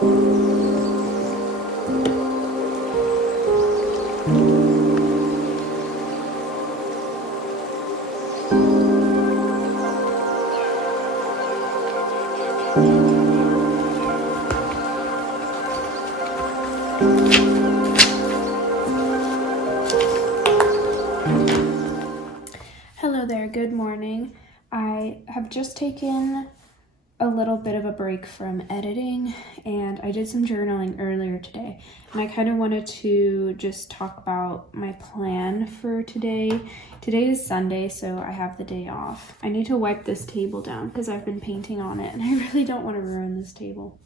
Hello there, good morning. I have just taken a little bit of a break from editing and I did some journaling earlier today, and I kind of wanted to just talk about my plan for today. Today is Sunday, so I have the day off. I need to wipe this table down because I've been painting on it and I really don't want to ruin this table.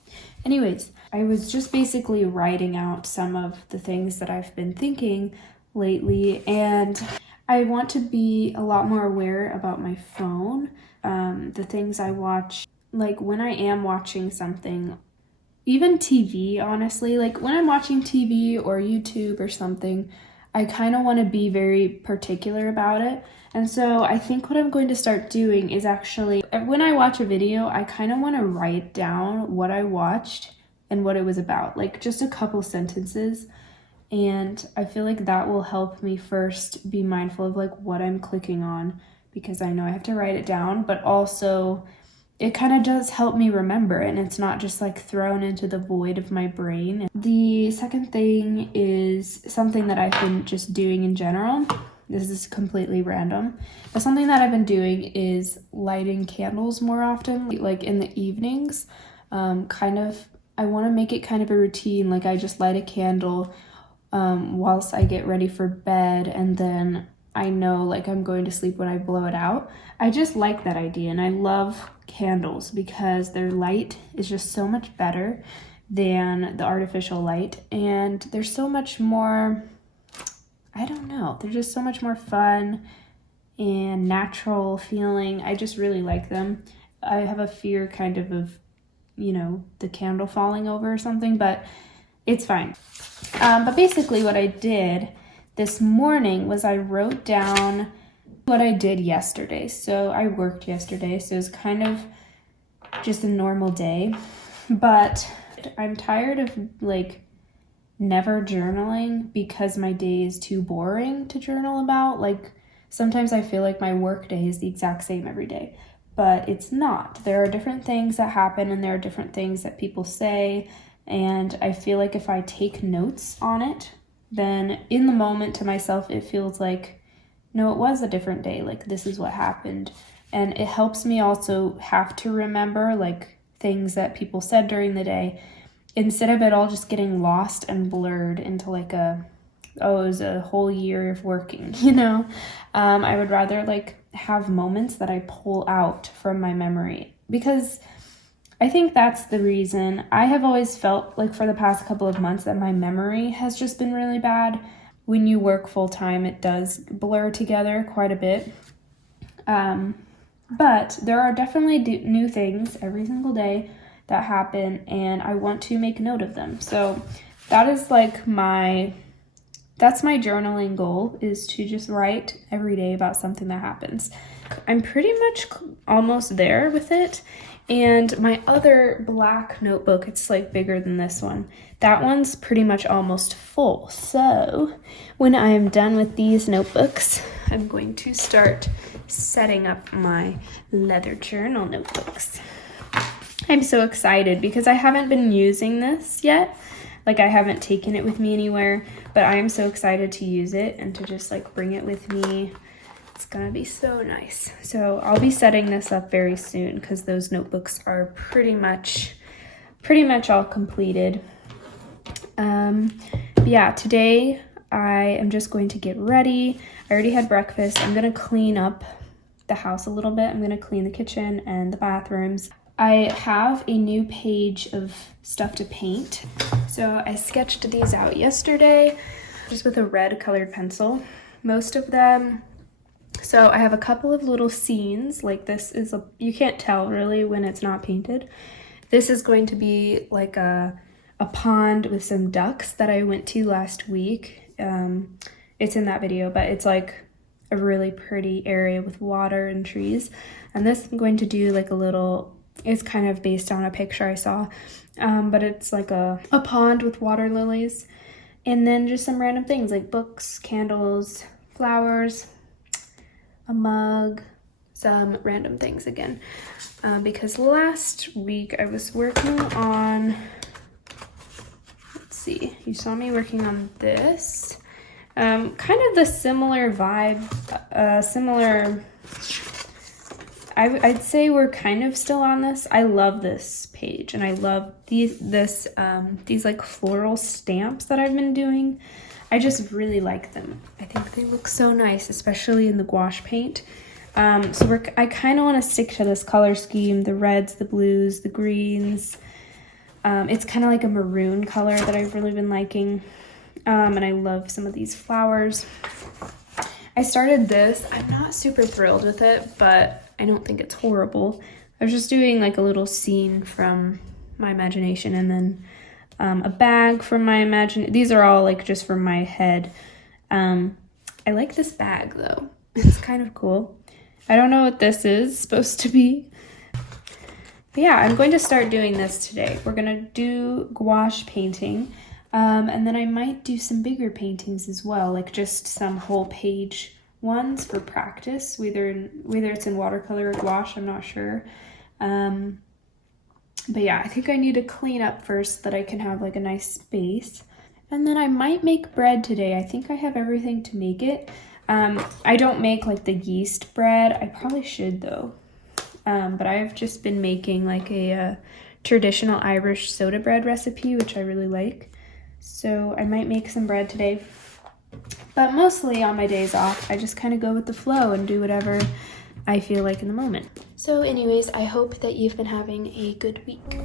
Anyways, I was just basically writing out some of the things that I've been thinking lately, and I want to be a lot more aware about my phone, the things I watch. Like when I am watching something, even TV, honestly, like when I'm watching TV or YouTube or something, I kind of want to be very particular about it. And so I think what I'm going to start doing is actually, when I watch a video, I kind of want to write down what I watched and what it was about, like just a couple sentences. And I feel like that will help me first be mindful of like what I'm clicking on, because I know I have to write it down, but also it kind of does help me remember, and it's not just like thrown into the void of my brain. The second thing is something that I've been just doing in general. This is completely random, but something that I've been doing is lighting candles more often, like in the evenings. I want to make it kind of a routine. Like I just light a candle whilst I get ready for bed, and then I know like I'm going to sleep when I blow it out. I just like that idea, and I love candles because their light is just so much better than the artificial light, and they're so much more, I don't know, they're just so much more fun and natural feeling. I just really like them. I have a fear kind of, the candle falling over or something, but it's fine. But basically what I did this morning was I wrote down what I did yesterday. So I worked yesterday, so it was kind of just a normal day. But I'm tired of like never journaling because my day is too boring to journal about. Like sometimes I feel like my work day is the exact same every day, but it's not. There are different things that happen, and there are different things that people say. And I feel like if I take notes on it, then in the moment to myself, it feels like, no, it was a different day. Like this is what happened. And it helps me also have to remember like things that people said during the day, instead of it all just getting lost and blurred into like it was a whole year of working, I would rather like have moments that I pull out from my memory, because I think that's the reason I have always felt like for the past couple of months that my memory has just been really bad. When you work full time, it does blur together quite a bit. But there are definitely new things every single day that happen, and I want to make note of them. So that is like that's my journaling goal, is to just write every day about something that happens. I'm pretty much almost there with it. And my other black notebook, it's like bigger than this one. That one's pretty much almost full. So when I am done with these notebooks, I'm going to start setting up my leather journal notebooks. I'm so excited because I haven't been using this yet. Like I haven't taken it with me anywhere, but I am so excited to use it and to just like bring it with me. It's gonna be so nice. So I'll be setting this up very soon because those notebooks are pretty much all completed. Yeah, today I am just going to get ready. I already had breakfast. I'm gonna clean up the house a little bit. I'm gonna clean the kitchen and the bathrooms. I have a new page of stuff to paint. So I sketched these out yesterday just with a red colored pencil. Most of them. So I have a couple of little scenes, like this is you can't tell really when it's not painted. This is going to be like a pond with some ducks that I went to last week. It's in that video, but it's like a really pretty area with water and trees. And this I'm going to do like a little It's kind of based on a picture I saw, but it's like a pond with water lilies, and then just some random things like books, candles, flowers, a mug, some random things again, because last week I was working on, let's see, you saw me working on this, kind of the similar vibe, I'd say we're kind of still on this. I love this page, and I love these like floral stamps that I've been doing. I just really like them. I think they look so nice, especially in the gouache paint. So I kind of want to stick to this color scheme, the reds, the blues, the greens. It's kind of like a maroon color that I've really been liking. And I love some of these flowers. I started this. I'm not super thrilled with it, but I don't think it's horrible. I was just doing like a little scene from my imagination, and then a bag from my imagination. These are all like just from my head. I like this bag though. It's kind of cool. I don't know what this is supposed to be. But yeah, I'm going to start doing this today. We're gonna do gouache painting. And then I might do some bigger paintings as well, like just some whole page ones for practice, whether it's in watercolor or gouache, I'm not sure. But yeah, I think I need to clean up first so that I can have like a nice space. And then I might make bread today. I think I have everything to make it. I don't make like the yeast bread. I probably should though. But I've just been making like a traditional Irish soda bread recipe, which I really like. So I might make some bread today. But mostly on my days off, I just kind of go with the flow and do whatever I feel like in the moment. So anyways, I hope that you've been having a good week.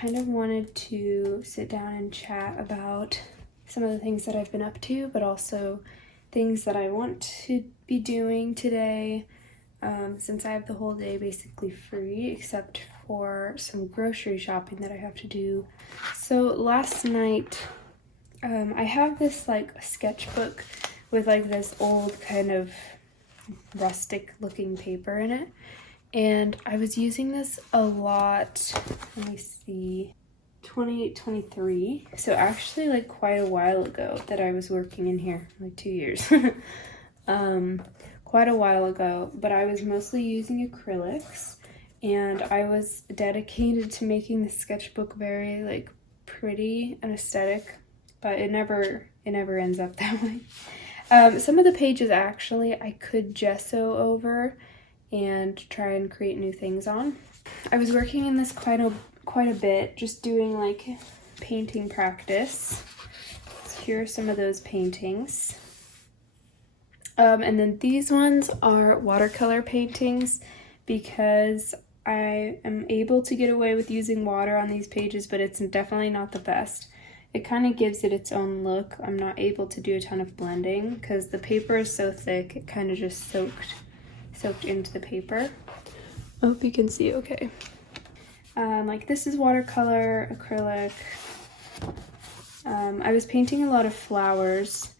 kind of wanted to sit down and chat about some of the things that I've been up to, but also things that I want to be doing today, since I have the whole day basically free except for some grocery shopping that I have to do. So last night, I have this like sketchbook with like this old kind of rustic looking paper in it. And I was using this a lot, let me see, 2023. So actually like quite a while ago that I was working in here, like 2 years. quite a while ago, but I was mostly using acrylics, and I was dedicated to making the sketchbook very like pretty and aesthetic, but it never ends up that way. Some of the pages actually I could gesso over and try and create new things on. I was working in this quite a bit, just doing like painting practice. So here are some of those paintings. And then these ones are watercolor paintings because I am able to get away with using water on these pages, but it's definitely not the best. It kind of gives it its own look. I'm not able to do a ton of blending because the paper is so thick, it kind of just soaked into the paper. I hope you can see okay. Like this is watercolor, acrylic. I was painting a lot of flowers,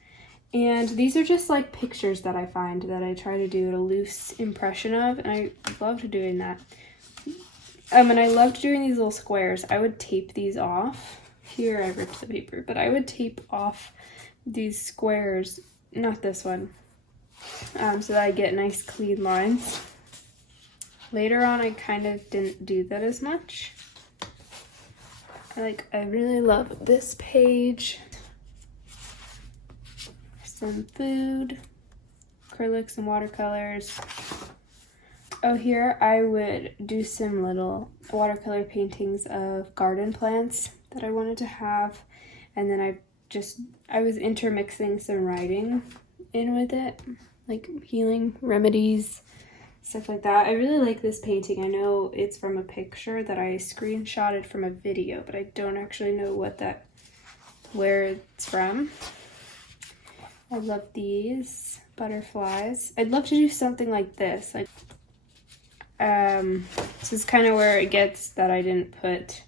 and these are just like pictures that I find that I try to do a loose impression of, and I loved doing that. And I loved doing these little squares. I would tape these off. Here I ripped the paper, but I would tape off these squares, not this one, so that I get nice clean lines. Later on, I kind of didn't do that as much. I really love this page. Some food, acrylics and watercolors. Oh, here I would do some little watercolor paintings of garden plants that I wanted to have, and then I was intermixing some writing in with it, like healing remedies, stuff like that. I really like this painting. I know it's from a picture that I screenshotted from a video, but I don't actually know where it's from. I love these butterflies. I'd love to do something like this. This is kind of where it gets that I didn't put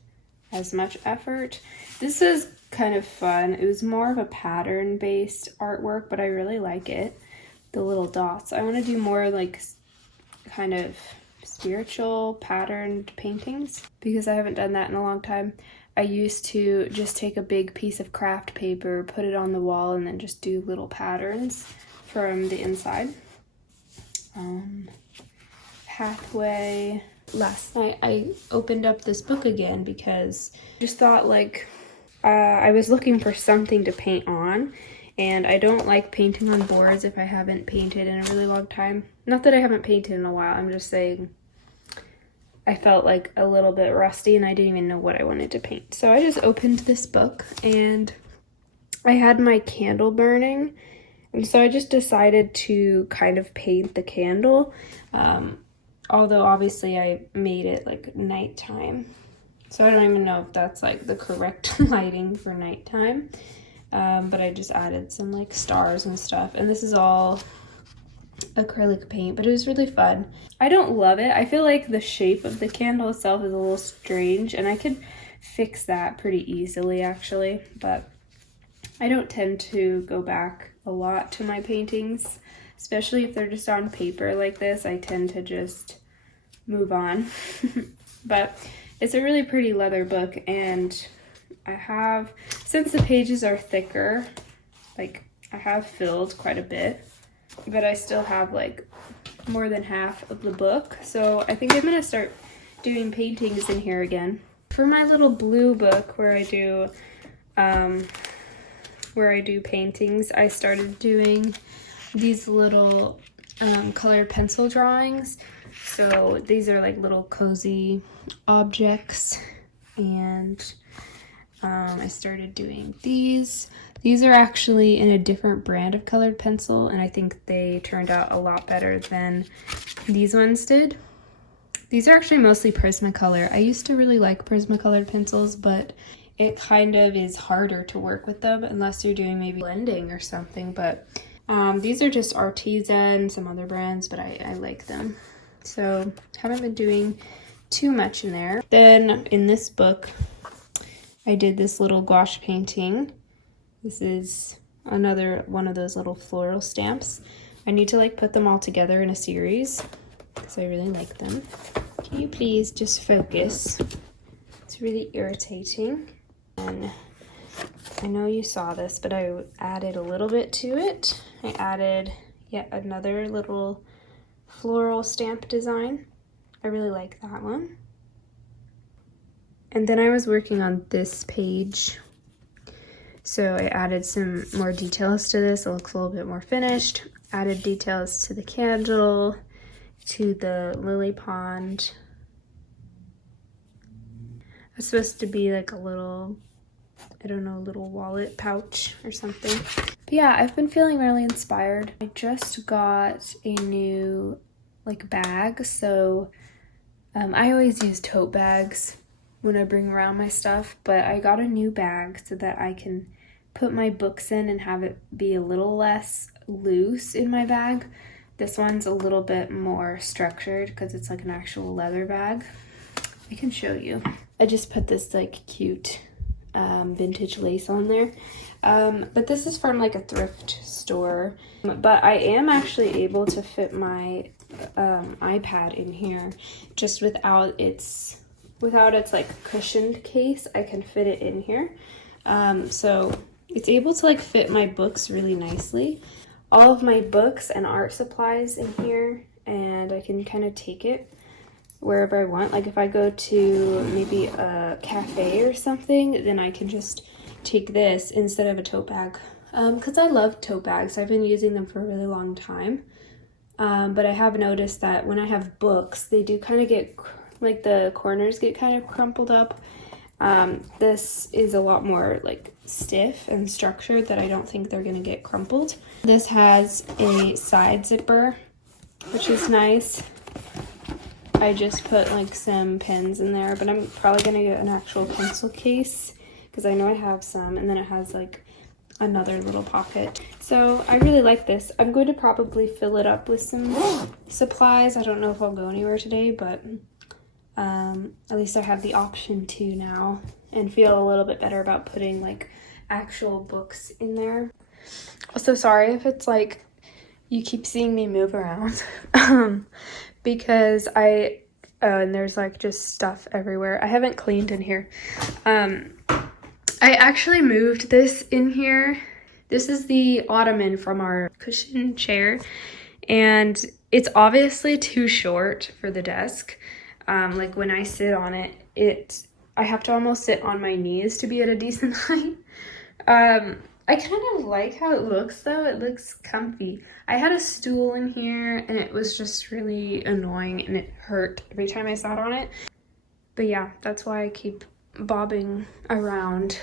as much effort. This is kind of fun. It was more of a pattern-based artwork, but I really like it. The little dots. I want to do more like kind of spiritual patterned paintings because I haven't done that in a long time. I used to just take a big piece of craft paper, put it on the wall, and then just do little patterns from the inside. Pathway. Last night I opened up this book again because I just thought I was looking for something to paint on, and I don't like painting on boards if I haven't painted in a really long time. Not that I haven't painted in a while, I'm just saying I felt like a little bit rusty and I didn't even know what I wanted to paint. So I just opened this book and I had my candle burning, and so I just decided to kind of paint the candle. Although obviously I made it like nighttime. So I don't even know if that's like the correct lighting for nighttime. But I just added some like stars and stuff. And this is all acrylic paint, but it was really fun. I don't love it. I feel like the shape of the candle itself is a little strange, and I could fix that pretty easily actually. But I don't tend to go back a lot to my paintings, especially if they're just on paper like this. I tend to just move on. But it's a really pretty leather book, and I have, since the pages are thicker, like I have filled quite a bit, but I still have like more than half of the book. So I think I'm gonna start doing paintings in here again. For my little blue book where I do paintings, I started doing these little colored pencil drawings. So these are like little cozy objects, and I started doing these. These are actually in a different brand of colored pencil, and I think they turned out a lot better than these ones did. These are actually mostly Prismacolor. I used to really like Prismacolor pencils, but it kind of is harder to work with them unless you're doing maybe blending or something. But these are just Arteza, some other brands, but I like them. So haven't been doing too much in there. Then in this book, I did this little gouache painting. This is another one of those little floral stamps. I need to like put them all together in a series because I really like them. Can you please just focus? It's really irritating. And I know you saw this, but I added a little bit to it. I added yet another little floral stamp design. I really like that one. And then I was working on this page, so I added some more details to this. It looks a little bit more finished. Added details to the candle, to the lily pond. It's supposed to be like a little, I don't know, little wallet pouch or something. But yeah, I've been feeling really inspired. I just got a new like bag, so I always use tote bags when I bring around my stuff, but I got a new bag so that I can put my books in and have it be a little less loose in my bag. This one's a little bit more structured because it's like an actual leather bag. I can show you. I just put this like cute vintage lace on there. But this is from like a thrift store. But I am actually able to fit my iPad in here just without its like cushioned case. I can fit it in here. So it's able to like fit my books really nicely. All of my books and art supplies in here, and I can kind of take it wherever I want. Like if I go to maybe a cafe or something, then I can just take this instead of a tote bag. Because I love tote bags. I've been using them for a really long time. But I have noticed that when I have books, they do kind of get, like the corners get kind of crumpled up. This is a lot more like stiff and structured that I don't think they're gonna get crumpled. This has a side zipper, which is nice. I just put like some pens in there, but I'm probably gonna get an actual pencil case because I know I have some, and then it has like another little pocket. So I really like this. I'm going to probably fill it up with some supplies. I don't know if I'll go anywhere today, but at least I have the option to now and feel a little bit better about putting like actual books in there. Also, sorry if it's like you keep seeing me move around because and there's like just stuff everywhere. I haven't cleaned in here. I actually moved this in here. This is the ottoman from our cushion chair, and it's obviously too short for the desk. Like when I sit on it, I have to almost sit on my knees to be at a decent height. I kind of like how it looks though. It looks comfy. I had a stool in here and it was just really annoying and it hurt every time I sat on it. But yeah, that's why I keep bobbing around